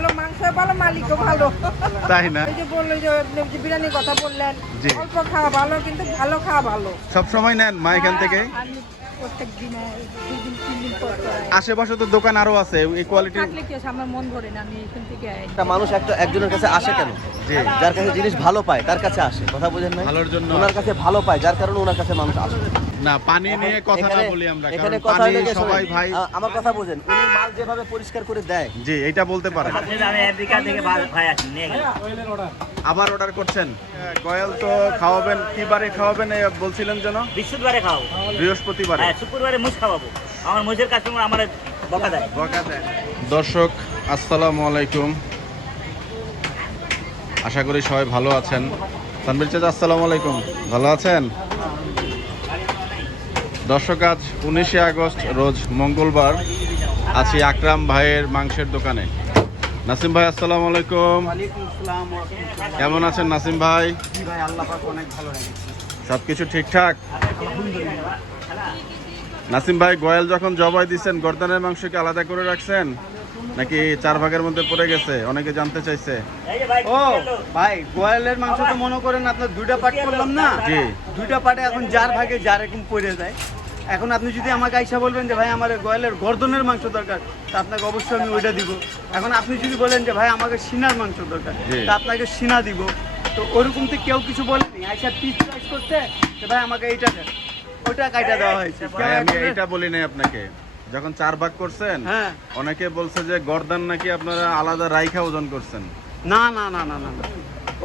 ভালো মাংস ভালো মালিকও ভালো। তাই না? এই যে বলল যে বিরিয়ানির কথা বললেন অল্প খাওয়া ভালো কিন্তু ভালো খাওয়া ভালো। সব সময় নেন মা এখান থেকে? হ্যাঁ, আই। আশেপাশে তো দোকান আরও আছে এই কোয়ালিটি থাকলে কি আমার মন ভরে না আমি এখান থেকে একটা মানুষ একটা একজনের কাছে আসে কেন। যার কাছে জিনিস ভালো পায় তার কাছে আসে। কথা বুঝেন না ভালোর জন্য ওনার কাছে ভালো পায় যার কারণে ওনার কাছে মানুষ আসে। না পানি নিয়ে কথা না বলি আমরা এখানে কথা পানি হলো যে সবাই ভাই আমার কথা বুঝেন উনি মাল যেভাবে পরিষ্কার করে দেয়। জি এটা বলতে পারেন। আমি আমেরিকা থেকে ভাই নিয়ে আবার অর্ডার করছেন? গয়াল তো খাওয়াবেন কি বারে খাওয়াবেন বলছিলেন যেন? বৃহস্পতিবারে খাও বৃহস্পতিবারে? হ্যাঁ শুক্রবারে মুছ খাওয়াবো। আমার মুছের কাস্টমার আমার বকা দেয়। দর্শক আসসালামু আলাইকুম। আশা করি সবাই ভালো আছেন। তানবির চাচা আসসালামু আলাইকুম। ভালো আছেন? দর্শক আজ উনিশে আগস্ট রোজ মঙ্গলবার। আছি আকরাম ভাইয়ের মাংসের দোকানে। নাসিম ভাই আসসালামু আলাইকুম। কেমন আছেন নাসিম ভাই? সব কিছু ঠিকঠাক? নাসিম ভাই গয়াল যখন জবাই দিচ্ছেন গর্দানের মাংসকে আলাদা করে রাখছেন? নাকি চার ভাগের মধ্যে পড়ে গেছে? অনেকে জানতে চাইছে। ও ভাই গোয়ালের মাংস তো মনে করেন আপনার দুইটা পার্ট করলাম না? জি। দুইটা পার্টে এখন যার ভাগে যার এরকম পড়ে যায়। এখন আপনি যদি আমাকে আইসা বলবেন যে ভাই আমার গোয়ালের গর্দনের মাংস দরকার তা আপনাকে অবশ্যই আমি ওইটা দিব। এখন আপনি যদি বলেন যে ভাই আমাকে সিনার মাংস দরকার তা আপনাকে সিনা দিব। তো ওরকম তো কেউ কিছু বলেনি। আইসা পিস চয়েস করতে যে ভাই আমাকে এইটা দেন। ওইটা কাইটা দেওয়া হয়েছে। ভাই আমি এইটা বলি নাই আপনাকে। যখন চার ভাগ করছেন হ্যাঁ। অনেকে বলছে যে গর্দান নাকি আপনারা আলাদা রাইখা ওজন করছেন। না না না না না।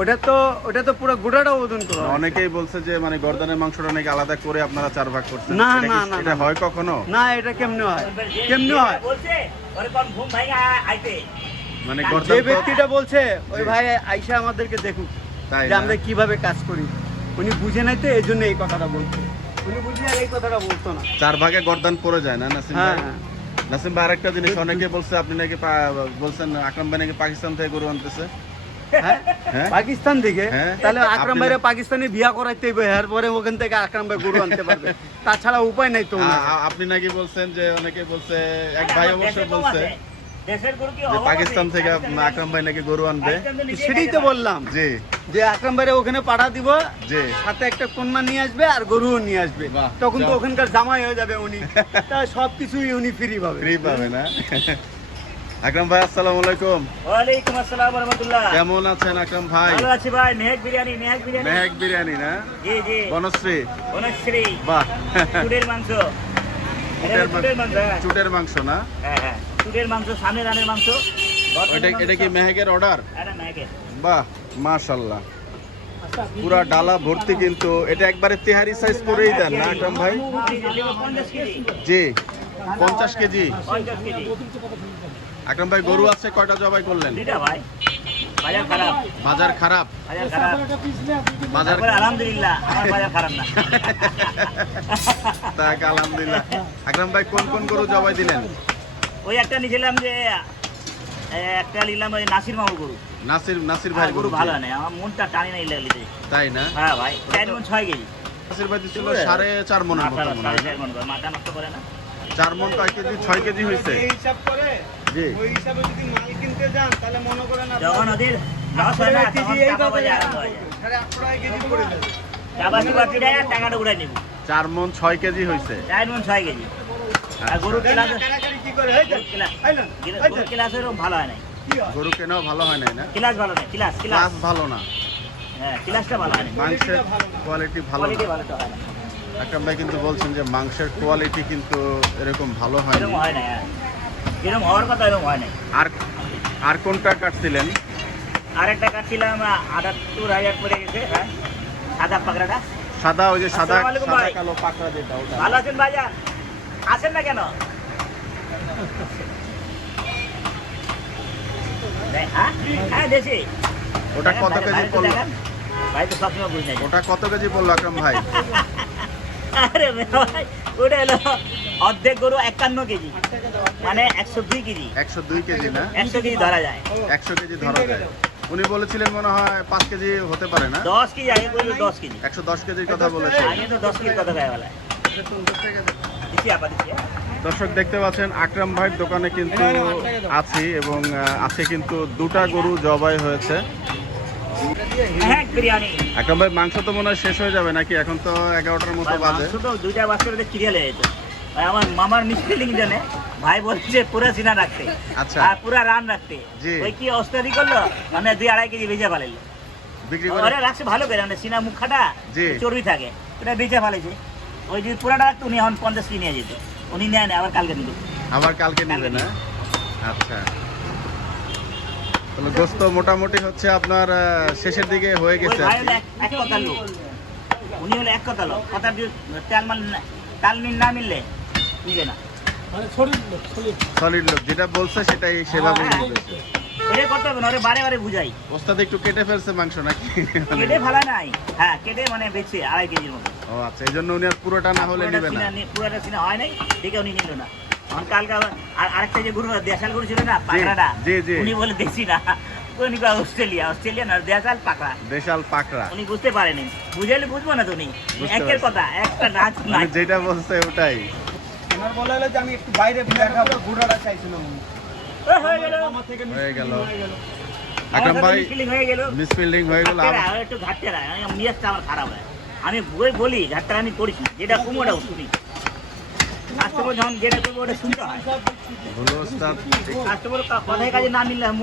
ওটা তো ওটা তো পুরো গোটাটা ওজন করা অনেকেই বলছে যে মানে গর্দানের মাংসটা নাকি আলাদা করে আপনারা চার ভাগ করছেন। না, না, না, এটা হয় কখনো? না এটা কেমনে হয়? কেমনে হয়? বলছে? ওরে কোন ঘুম ভাই আইতে মানে যে ব্যক্তিটা বলছে ওই ভাই আইসা আমাদেরকে দেখুক তাই যে আমরা কীভাবে কাজ করি। উনি বুঝে নাই তো এই জন্য এই কথাটা বলছে। উনি আর এই কথাটা বলতো না। চার ভাগে গর্দান পড়ে যায় না নাসিম হ্যাঁ ভাই? হ্যাঁ নাসিম ভাই আরেকটা জিনিস অনেকে বলছে আপনি নাকি বলছেন আকরাম ভাই নাকি পাকিস্তান থেকে গরু আনতেছে। হ্যাঁ? হ্যাঁ? পাকিস্তান থেকে হ্যাঁ। তাহলে আকরাম ভাইরে পাকিস্তানে বিয়া করাইতে হইবে এর পরে ওখান থেকে আকরাম ভাই গরু আনতে পারবে। তাছাড়া উপায় নাই তো আপনি নাকি বলছেন যে অনেকে বলছে এক ভাই অবশ্য বলছে গরু যে? পাকিস্তান থেকে আকরাম ভাই নাকি গরু আনবে। সেটাই তো বললাম। জি। যে আকরাম ভাইরে ওখানে পাঠা দিব জি। সাথে একটা কন্যা নিয়ে আসবে আর গরুও নিয়ে আসবে। তখন তো ওখানকার জামাই হয়ে যাবে উনি। তা সব কিছুই উনি ফ্রি পাবে। ফ্রি পাবে না। আকরাম ভাই আসসালামু আলাইকুম। ওয়ালাইকুম আসসালাম ওয়া রাহমাতুল্লাহ কেমন আছেন আকরাম ভাই? ভালো আছি ভাই মেহেক বিরিয়ানি মেহেক বিরিয়ানি। মেহেক বিরিয়ানি না? জি জি। বনশ্রী। বনশ্রী। বাহ। চুড়ের মাংস। চুটের মাংস হ্যাঁ। চুটের মাংস না? হ্যাঁ হ্যাঁ। চুড়ের মাংস সামনে রানের মাংস। ওইটা এটা কি মেহেকের অর্ডার এটা মেহেকের। বাহ মাশাল্লাহ পুরা ডালা ভর্তি কিন্তু। এটা একবারে তেহারি সাইজ করেই দেন না আকরাম ভাই? জি পঞ্চাশ কেজি। পঞ্চাশ কেজি। আকরাম ভাই গরু আছে কয়টা জবাই করলেন? দুইটা ভাই। বাজার খারাপ। বাজার খারাপ? বাজার খারাপ। বাজার আলহামদুলিল্লাহ আমার বাজার খারাপ না। তাক আলহামদুলিল্লাহ। আকরাম ভাই কোন কোন গরু জবাই দিলেন? ওই একটা নিয়েছিলাম যে একটা নিলাম ওই নাসির মামুর গরু। নাসির নাসির ভাই ভাই গরু ভালো না আমার মনটা টানি না ইলে লিতে তাই না? হ্যাঁ ভাই চার মন ছয় কেজি। নাসির ভাই দিছিল সাড়ে চার মনের মাথা মতো মনে হয় মন মাথা নষ্ট করে না। চার মন কয় কেজি ছয় কেজি হয়েছে এই হিসাব করে। ওই হিসাবে যদি মাল কিনতে যান তাহলে মনে করেন যখন ওদের লস হয় না তখন টাকা বাজার আরম্ভ সাড়ে আটশো টাকা কেজি পড়ে যাবে চাবা চুবা কিনে টাকাটা উড়াই নিব। চার মন ছয় কেজি হয়েছে চার মন ছয় কেজি। আর গরু ক্লাস কি করে? গরু এরকম ভালো হয় গরু কেনাও ভালো হয় না? ক্লাস ভালো নাই ক্লাস ক্লাস। ক্লাস ভালো না। হ্যাঁ ক্লাসটা ভালো হয় না মাংসের কোয়ালিটি ভালো কোয়ালিটি ভালো হয় না। আকরাম ভাই কিন্তু বলছেন যে মাংসের কোয়ালিটি কিন্তু এরকম ভালো হয় না এরকম হওয়ার কথা এরকম হয় নাই। আর আর কোনটা কাটছিলেন? আরেকটা কাটছিলাম আটাত্তর হাজার পড়ে গেছে হ্যাঁ? সাদা পাকড়াটা সাদা ওই যে সাদা সাদা। কালো পাকড়া যেটা ওটা। ভালো আছেন ভাইয়া আসেন না কেন? হ্যাঁ? হ্যাঁ দেশি। ওটা কত কেজি পড়ল? ভাই তো সবসময় বুঝে ওটা কত কেজি পড়ল আকরাম ভাই? আরে ভাই ওটা হলো অর্ধেক গরু একান্ন কেজি। মানে একশো দুই কেজি। একশো দুই কেজি না? একশো কেজি ধরা যায়। একশো কেজি ধরা যায়। উনি বলেছিলেন মনে হয় পাঁচ কেজি হতে পারে না? দশ কেজি আগে করল দশ কেজি। একশো দশ কেজির কথা বলেছে আগে তো দশ কেজির কথা গায়ে? দর্শক দেখতে পাচ্ছেন আকরাম ভাইয়ের দোকানে কিন্তু আছি এবং আজকে কিন্তু দুটা গরু জবাই হয়েছে। হ্যাঁ আকরাম ভাই মাংস তো মনে হয় শেষ হয়ে যাবে নাকি? এখন তো এগারোটার মতো বাজে। দুইটা বাস্কেটে সিরিয়াল হয়ে যেত আমার মামার মিস্ত্রি জানে। ভাই বলছে পুরা সিনা রাখতে। আচ্ছা। আর পুরা রান রাখতে। ওই কি অস্তাদি করল? মানে দুই আড়াই কেজি ভেজে ফেলাইলো। বিক্রি করে ওরা রাখছে ভালো করে মানে সিনা মুখাটা। চর্বি থাকে। ওটা বেঁচে ফেলেছে ওই যদি পুরাটা রাখতো উনি এখন পঞ্চাশ কিনে যেত। উনি নেয় না আবার কালকে নিত আবার কালকে নেবে না? আচ্ছা। তাহলে গোস্ত মোটামুটি হচ্ছে আপনার শেষের দিকে হয়ে গেছে এক- কথার লোক। উনি হলো এক কথা লোক। কথার তাল মাল তাল মিল না মিললে নিবে না। সলিড লোক যেটা বলছে সেটাই সেভাবেই হ্যাঁ। নিবে। এটা করতে হবে না ওরে বারে বারে বুঝাই। ওস্তাদ একটু কেটে ফেলছে মাংস নাকি? কেটে ফেলা নাই। হ্যাঁ কেটে মানে বেছে আড়াই কেজির মতো। ও আচ্ছা এই জন্য উনি আর পুরোটা না হলে নেবে না। পুরোটা সিনা হয় নাই দেখে উনি নিল না। এখন কালকে আর আরেকটা যে গরু দেশাল গরু ছিল না পাকড়াটা জি, জি। উনি বলে দেখছি না। উনি কয় অস্ট্রেলিয়া অস্ট্রেলিয়া না দেশাল পাকড়া। দেশাল পাকড়া। উনি বুঝতে পারেনি। বুঝাইলে বুঝব না তো উনি। একের কথা একটা নাচ মানে যেটা বলছে ওটাই। আমার বলা হলো যে আমি একটু বাইরে দেখাবো ঘোড়াটা চাইছিলাম হয়ে গেল। আমার থেকে হয়ে গেল। আকরাম ভাই হয়ে গেল। মিসফিল্ডিং হয়ে গেল। ঘাটতে রাখ, একটু ঘাটতে রাখ। আমার খারাপ হয়। আমি বই বলি ঘাটটা আমি করিস না। যেটা কুমো শুনি হয়। মন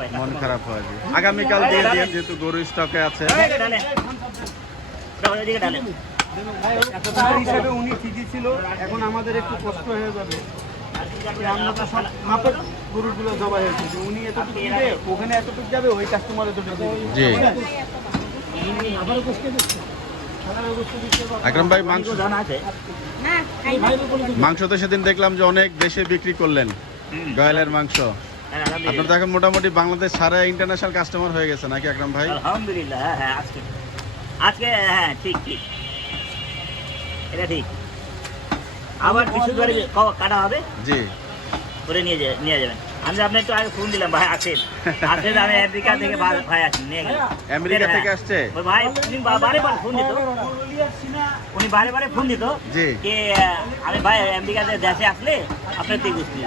হয় মন হয়ে। আগামীকাল দিয়ে দিয়ে যেহেতু গরু স্টকে আছে। হিসাবে উনি ঠিকই ছিল। এখন আমাদের একটু কষ্ট হয়ে যাবে। আমরা তো সব মাপের গরুগুলো জবাই হয়েছে। যে উনি এতটুকু দিবে ওখানে এতটুকু যাবে ওই কাস্টমার এতটুকু দিবে। জি। আকরাম ভাই মাংস তো সেদিন দেখলাম যে অনেক দেশে বিক্রি করলেন গয়ালের মাংস। আপনার তো এখন মোটামুটি বাংলাদেশ সারা ইন্টারন্যাশনাল কাস্টমার হয়ে গেছে নাকি আকরাম ভাই? আলহামদুলিল্লাহ হ্যাঁ হ্যাঁ আজকে আজকে হ্যাঁ ঠিক ঠিক। এটা ঠিক। আবার বৃহস্পতিবারে ক- কাটা হবে? জি। করে নিয়ে নিয়ে যাবেন। আমি আপনার একটু আগে ফোন দিলাম ভাই আছেন আছেন আমি আমেরিকা থেকে ভাই আছেন নিয়ে গেলেন। আমেরিকা। থেকে আসছে? ওই ভাই উনি বারে বারে ফোন দিত। উনি বারে বারে ফোন দিত যে আমি ভাই আমেরিকাতে দেশে আসলে আপনার থেকে বুঝতে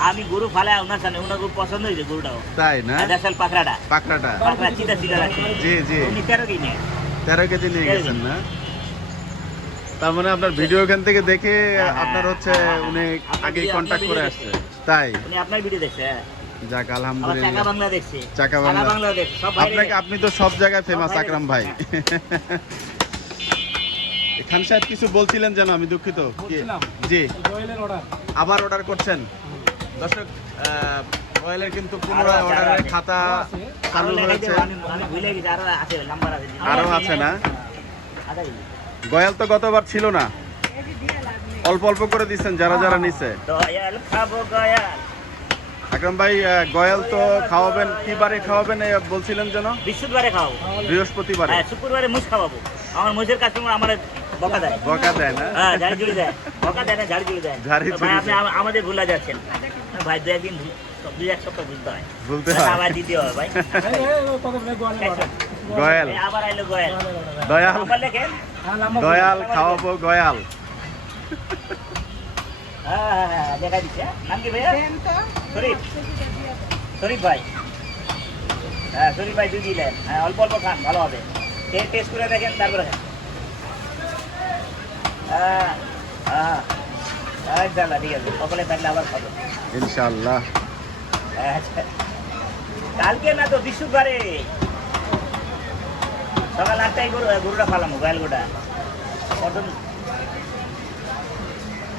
আমি গরু ফালে ওনার সামনে ওনার গরু পছন্দ হয়েছে গরুটাও। তাই না? দেশাল পাখরাটা পাকড়াটা। পাখরা চিটা চিটা রাখছে জি জি। উনি তেরো কেজি নেয় তেরো কেজি নিয়ে গেছেন না? তার মানে আপনার ভিডিও এখান থেকে দেখে হ্যাঁ, আপনার হচ্ছে উনি আপনার আগে video- কন্ট্যাক্ট করে আসছে। তাই? উনি আপনার ভিডিও দেখছে হ্যাঁ। যাক চাকা আলহামদুলিল্লাহ। বাংলা দেখছে। চাকা বাংলা। বাংলা সব আপনাকে আপনি তো সব জায়গায় ফেমাস আকরাম ভাই। খান সাহেব কিছু বলছিলেন যেন আমি দুঃখিত। জি। আবার অর্ডার করছেন? দর্শক রয়্যালের কিন্তু পুনরায় অর্ডারের খাতা আরও চালু হয়েছে। আরও আছে নাম্বার আছে। আরও আছে না? আচ্ছা, গয়াল তো গতবার ছিল না। অল্প অল্প করে দিচ্ছেন যারা যারা নিছে। দয়াল খাব গয়াল। আকরাম ভাই গয়াল তো খাওয়াবেন কি বারে খাওয়াবেন বলছিলেন যেন? বৃহস্পতিবারে খাও বৃহস্পতিবারে। হ্যাঁ শুক্রবারে মুছ খাওয়াবো। আমার মুছের কাস্টমার আমার বকা দেয়। বকা দেয় না? হ্যাঁ ঝাড়ি ঝুড়ি দেয়। বকা দেয় না ঝাড়ি ঝুড়ি দেয়। ঝাড়ি ঝুড়ি আপনি আমাদের ভুলা যাচ্ছেন। ভাই দু একদিন দুই এক সপ্তাহ বুঝতে হয়। বলতে হয়। আবার দিতে হবে ভাই। গয়াল আবার আইলো গয়াল। দয়াল। লেখেন দয়াল খাওয়াবো গয়াল হ্যাঁ হ্যাঁ হ্যাঁ দেখা দিচ্ছে হ্যাঁ? নাম কি ভাইয়া দেন তো শরীফ শরীফ ভাই হ্যাঁ শরীফ ভাই দুই দিলেন হ্যাঁ অল্প অল্প খান ভালো হবে টেস্ট করে দেখেন তারপরে খান হ্যাঁ হ্যাঁ হ্যাঁ ইনশাল্লাহ ঠিক আছে সকালে থাকলে আবার খাব আচ্ছা কালকে না তো বৃহস্পতিবারে সকাল আটটায় গরু গরুটা ফালামো গয়াল গোটা। প্রথম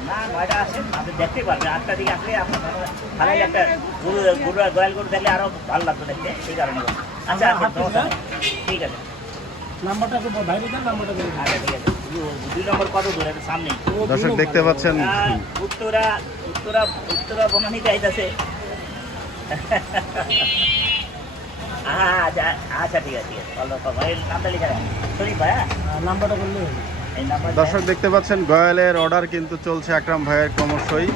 না নয়টা আসেন আপনি দেখতে পারবেন আটটার দিকে আসলে আপনার ফালাই একটা গরু গরু গয়াল গরু দেখলে আরও ভালো লাগতো দেখতে সেই কারণে আচ্ছা আচ্ছা ঠিক আছে। নাম্বারটা বাইরে নাম্বারটা আচ্ছা ঠিক আছে। দুই নম্বর কত দূর এটা সামনেই দর্শক দেখতে পাচ্ছেন। উত্তরা উত্তরা উত্তরা বনানীতে আইতাছে। আচ্ছা আচ্ছা ঠিক আছে ঠিক আছে। ভালো ভাই নামটা লিখে রাখেন শরীফ ভাই হ্যাঁ? নাম্বারটা বললে দর্শক দেখতে পাচ্ছেন গয়ালের অর্ডার কিন্তু চলছে আকরাম ভাইয়ের ক্রমশই।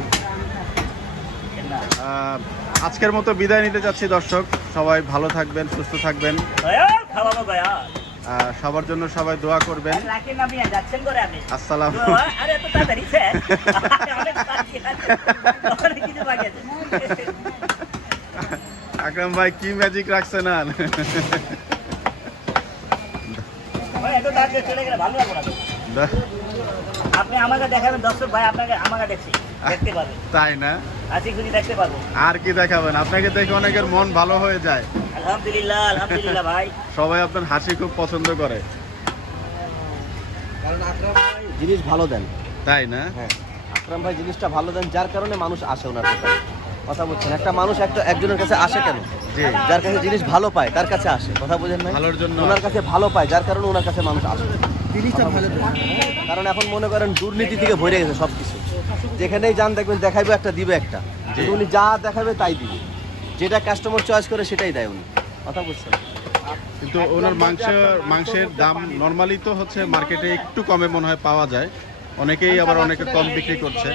আজকের মতো বিদায় নিতে চাচ্ছি দর্শক। সবাই ভালো থাকবেন সুস্থ থাকবেন। সবার জন্য সবাই দোয়া করবেন। আসসালাম আরে এত তাড়াতাড়ি স্যার অনেক বাকি আছে অনেক কিছু বাকি আছে আকরাম ভাই কি ম্যাজিক রাখছেন আর না আপনি আমাকে দেখাবেন দর্শক ভাই আপনাকে আমাকে দেখছি দেখতে পাবেন তাই না? হাসি খুশি দেখতে পাবো। আর কি দেখাবেন? আপনাকে দেখে অনেকের মন ভালো হয়ে যায়। আলহামদুলিল্লাহ আলহামদুলিল্লাহ ভাই। সবাই আপনার হাসি খুব পছন্দ করে। কারণ আকরাম ভাই জিনিস ভালো দেন। তাই না? হ্যাঁ। আকরাম ভাই জিনিসটা ভালো দেন যার কারণে মানুষ আসে ওনার দোকানে। কথা বলছেন। একটা মানুষ একটা একজনের কাছে আসে কেন? যার কাছে জিনিস ভালো পায় তার কাছে আসে কথা বোঝেন না ভালোর জন্য ওনার কাছে ভালো পায় যার কারণে ওনার কাছে মানুষ আসে। কারণ এখন মনে করেন দুর্নীতি থেকে ভরে গেছে সব কিছু যেখানেই যান দেখবেন দেখাইবে একটা দিবে একটা। উনি যা দেখাবে তাই দিবে। যেটা কাস্টমার চয়েস করে সেটাই দেয় উনি। কথা বুঝছেন কিন্তু ওনার মাংস মাংসের দাম নর্মালি তো হচ্ছে মার্কেটে একটু কমে মনে হয় পাওয়া যায়। অনেকেই আবার অনেকে কম বিক্রি করছে।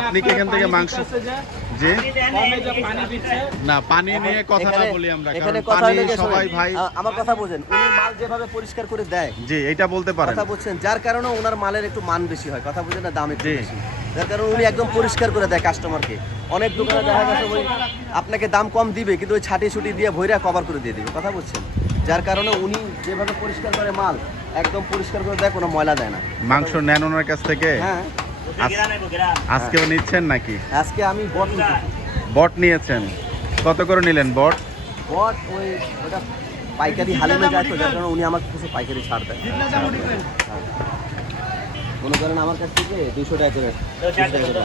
আপনি কি এখান থেকে মাংস যে না পানি নিয়ে কথাটা এখানে- বলি আমরা কারণ কথা পানি সবাই ভাই আমার কথা বোঝেন উনি মাল যেভাবে পরিষ্কার করে দেয় জি এটা বলতে পারেন। কথা বুঝছেন যার কারণে ওনার মালের একটু মান বেশি হয় কথা বুঝেন না দাম একটু বেশি। যার কারণে উনি একদম পরিষ্কার করে দেয় কাস্টমারকে অনেক দোকানে দেখা গেছে ওই আপনাকে দাম কম দিবে কিন্তু ওই ছাটি ছুটি দিয়ে ভইরা কভার করে দিয়ে দিবে কথা বুঝছেন? যার কারণে উনি যেভাবে পরিষ্কার করে মাল একদম পরিষ্কার করে দেয় কোনো ময়লা দেয় না। মাংস নেন ওনার কাছ থেকে? হ্যাঁ। আজকেও নিচ্ছেন নাকি? আজকে আমি বট। বট নিয়েছেন। কত করে নিলেন বট? বট ওই ওটা পাইকারি হালিমে যায় তো যার কারণে উনি আমাকে কাছে পাইকারি ছাড় দেয়। হ্যাঁ। মনে করেন আমার কাছ থেকে দুশো টাকা করে। তো 200 টাকা করে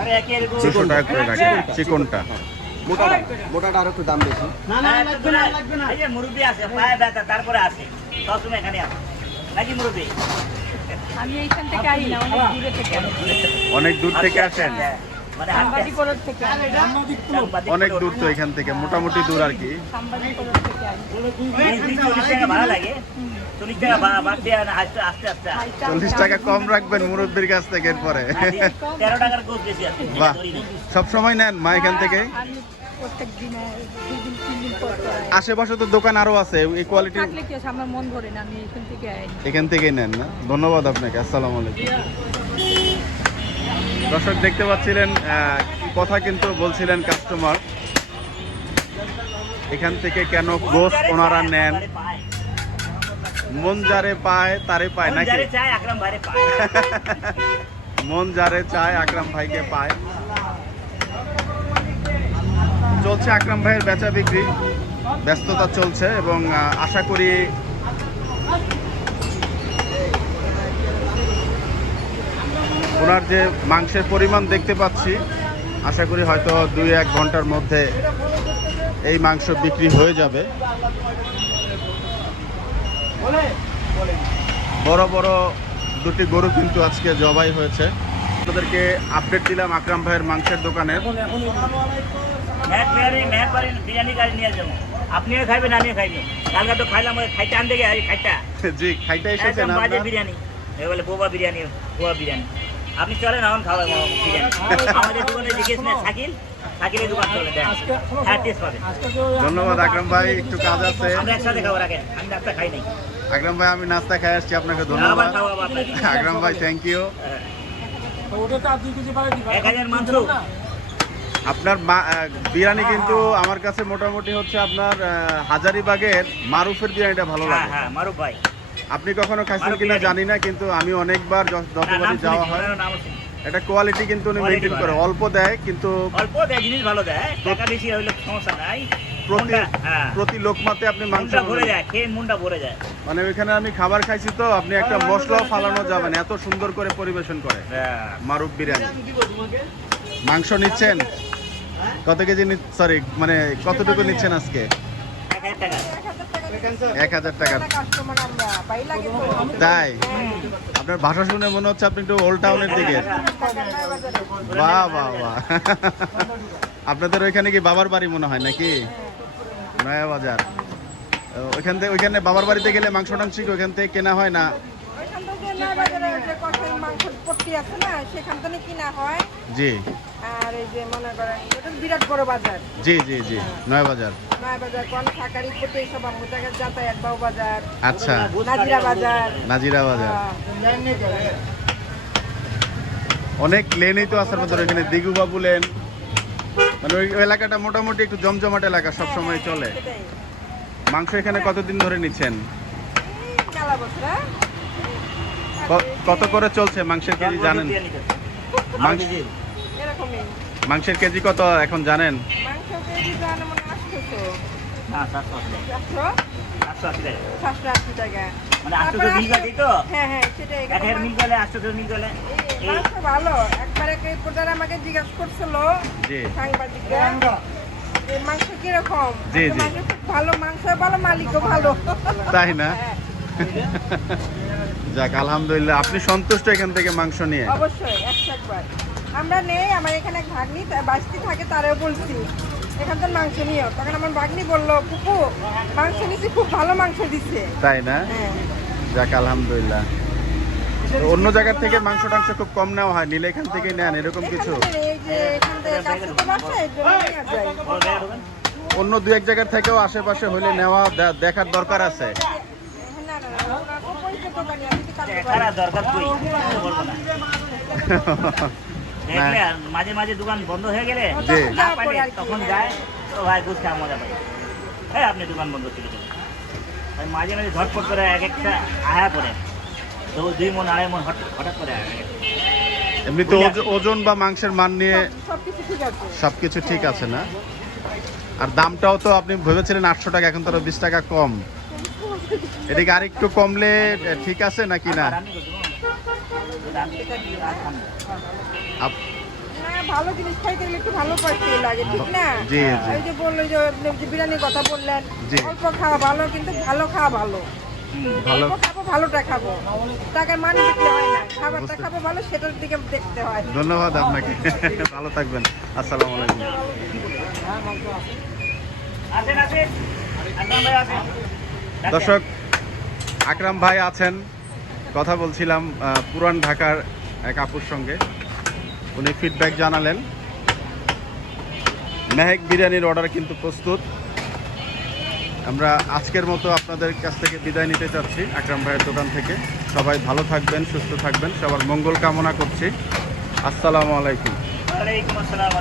আরে একই এরকম দুশো টাকা করে রাখেন। চিকনটা। মোটাটা মোটাটা আর একটু দাম বেশি। না না লাগবে না লাগবে না। এই যে মুরব্বি আছে পায়ে ব্যথা তারপরে আছে সবসময় এখানে আছে। নাকি মুরব্বি? আমি এইখান থেকে আই না অনেক দূরে থেকে অনেক দূর থেকে আসেন। মানে থেকে আই। সাংবাদিক অনেক দূর তো এখান থেকে মোটামুটি দূর আর কি। থেকে চল্লিশ টাকা হয় কম রাখবেন মুরব্বীর কাছ থেকে এরপরে। সব সময় নেন মা এখান থেকে। আমি প্রত্যেক দিন দুই দিন তিন দিন পর পর আই। আশেপাশে তো দোকান আরও আছে এই কোয়ালিটি থাকলে কি আছে, আমার মন ভরে না আমি এখান থেকে আই এখান থেকেই নেন না? ধন্যবাদ আপনাকে আসসালামু আলাইকুম। দর্শক দেখতে পাচ্ছিলেন আহ, কথা কিন্তু বলছিলেন কাস্টমার এখান থেকে কেন গোস ওনারা নেন? মন যারে পায় তারে পায় নাকি? চায় আকরাম ভাইরে পায়। মন যারে চায় আকরাম ভাইকে পায়। চলছে আকরাম ভাইয়ের বেচা বিক্রি। ব্যস্ততা চলছে এবং আশা করি ওনার যে মাংসের পরিমাণ দেখতে পাচ্ছি, আশা করি হয়তো দুই এক ঘণ্টার মধ্যে এই মাংস বিক্রি হয়ে যাবে। বড় বড় দুটি গরু কিন্তু আজকে জবাই হয়েছে। আপনাদেরকে আপডেট দিলাম আকরাম ভাইয়ের মাংসের দোকানের। ম্যাট বিরিয়ানি ম্যাট বিরিয়ানি গাড়ি নিয়ে যাব। আপনিও খাইবেন আমিও খাইব। কালকে তো খাইলাম ওই খাইতে আনতে গিয়ে খাইটা। জি খাইটা এসেছেন একদম বাজে বিরিয়ানি। এ বলে বোবা বিরিয়ানি বোবা বিরিয়ানি। আপনি চলেন এখন খাওয়া বিরিয়ানি। আমাদের দোকানে দেখিয়েছেন শাকিল? শাকিলের দোকান চলে দেন। হ্যাঁ টেস্ট পাবেন। ধন্যবাদ আকরাম ভাই একটু কাজ আছে। আমরা একসাথে খাব রাখেন। আমি নাস্তা খাই নাই। আকরাম ভাই আমি নাস্তা খাই আসছি আপনাকে ধন্যবাদ। আকরাম ভাই থ্যাংক ইউ। ওটা তো আর দুই কেজি বাড়াই দিবা এক হাজার মাংস। আপনার মা- বিরিয়ানি কিন্তু আমার কাছে মোটামুটি হচ্ছে আপনার হাজারিবাগের মারুফের বিরিয়ানিটা ভালো হ্যাঁ লাগে। হ্যাঁ মারুফ ভাই। আপনি কখনো খাইছেন কিনা। জানি না কিন্তু আমি অনেকবার যতবারই যাওয়া হয়। এটা কোয়ালিটি কিন্তু উনি মেনটেন করে অল্প দেয় কিন্তু অল্প দেয় জিনিস ভালো দেয় টাকা বেশি হইলে সমস্যা নাই। প্রতি হ্যাঁ। প্রতি লোকমাতে আপনি মাংস ভরে যায় খেয়ে মনটা ভরে যায়। মানে ওইখানে আমি খাবার খাইছি তো আপনি একটা মশলাও ফালানো যাবে না এত সুন্দর করে পরিবেশন করে হ্যাঁ। মারুফ বিরিয়ানি। মাংস নিচ্ছেন? কত কেজি সরি মানে কতটুকু নিচ্ছেন আজকে? এক হাজার টাকা। তাই? আপনার ভাষা শুনে মনে হচ্ছে আপনি একটু ওল্ড টাউনের দিকে। বাহ বাহ বাহ। আপনাদের ওইখানে কি বাবার বাড়ি মনে হয় নাকি? নয়া বাজার। ওইখান থেকে ওইখানে বাবার বাড়িতে গেলে মাংস টাংস ওইখান থেকে কেনা হয় না? জি। আর এই যে মনে করেন এটা বিরাট বড় বাজার। জি জি জি নয় বাজার। নয় বাজার কোন থাকারি পট্টি এইসব আমার জায়গায় যাতায়াত বাবু বাজার আচ্ছা। নাজিরা বাজার। নাজিরা বাজার। অনেক লেনই তো আছে আমাদের এখানে দিগুবাবু লেন। মানে ওই ওই এলাকাটা মোটামুটি একটু জমজমাট এলাকা সব সময় চলে। মাংস এখানে কতদিন ধরে নিচ্ছেন এই মেলা বছর হ্যাঁ? ক- কত করে চলছে? মাংসের কেজি জানেন? মাংসের কেজি কত এখন জানেন? মনে হয় হ্যাঁ মানে হ্যাঁ হ্যাঁ ভালো। একবারে আমাকে জিজ্ঞাসা করছিল সাংবাদিকরা। মাংস কীরকম? জি, জি। মাংস খুব ভালো মাংস ভালো মালিকও ভালো। তাই না? হ্যাঁ, যাক আলহামদুলিল্লাহ আপনি সন্তুষ্ট এখান থেকে মাংস নিয়ে অবশ্যই একশো একবার আমরা নেই আমার এখানে এক ভাগ্নি তা- বাস্তি থাকে তারেও বলছি এখান থেকে মাংস নিও তখন আমার ভাগ্নি বলল পুপু মাংস নিছি খুব ভালো মাংস দিচ্ছে তাই না হ্যাঁ যাক আলহামদুলিল্লাহ অন্য জায়গার থেকে মাংস টাংস খুব কম নেওয়া হয় নিলে এখান থেকে নেন এরকম কিছু। অন্য দু এক জায়গার থেকেও আশেপাশে হলে নেওয়া দেখার দরকার আছে মাঝে মাঝে দোকান বন্ধ হয়ে গেলে তখন যায় তো ভাই খাওয়া মজা পাই হ্যাঁ আপনি দোকান বন্ধ ছিল মাঝে মাঝে ঝটপট করে এক একটা আয়া পড়ে। তো দুই মন আড়াই মন হঠাৎ করে আয়া গেছে। এমনি তো ওজ- ওজন বা মাংসের মান নিয়ে সবকিছু ঠিক আছে না? আর দামটাও তো আপনি ভেবেছিলেন আটশো টাকা এখন তো আরও বিশ টাকা কম। এদিকে আর একটু কমলে ঠিক আছে নাকি না? না ভালো জিনিস খাইতে গেলে একটু ভালো পাইতে লাগে ঠিক না? জি, জি। ওই যে বলল যে বিরিয়ানির কথা বললেন অল্প খাওয়া ভালো কিন্তু ভালো খাওয়া ভালো। ভালো। খাব ভালোটা খাব। টাকার মান বিক্রি হয় না। খাবারটা বুঝতে- খাব ভালো সেটার দিকে দেখতে হয়। ধন্যবাদ আপনাকে। ভালো থাকবেন। আসসালামু আলাইকুম। আসেন আসেন। আকরাম ভাই আসেন। দর্শক আকরাম ভাই আছেন। কথা বলছিলাম পুরান ঢাকার এক আপুর সঙ্গে। উনি ফিডব্যাক জানালেন। মেহেক বিরিয়ানির অর্ডার কিন্তু প্রস্তুত। আমরা আজকের মতো আপনাদের কাছ থেকে বিদায় নিতে চাচ্ছি আকরাম ভাইয়ের দোকান থেকে। সবাই ভালো থাকবেন সুস্থ থাকবেন। সবার মঙ্গল কামনা করছি। আসসালামু আলাইকুম। আসসালাম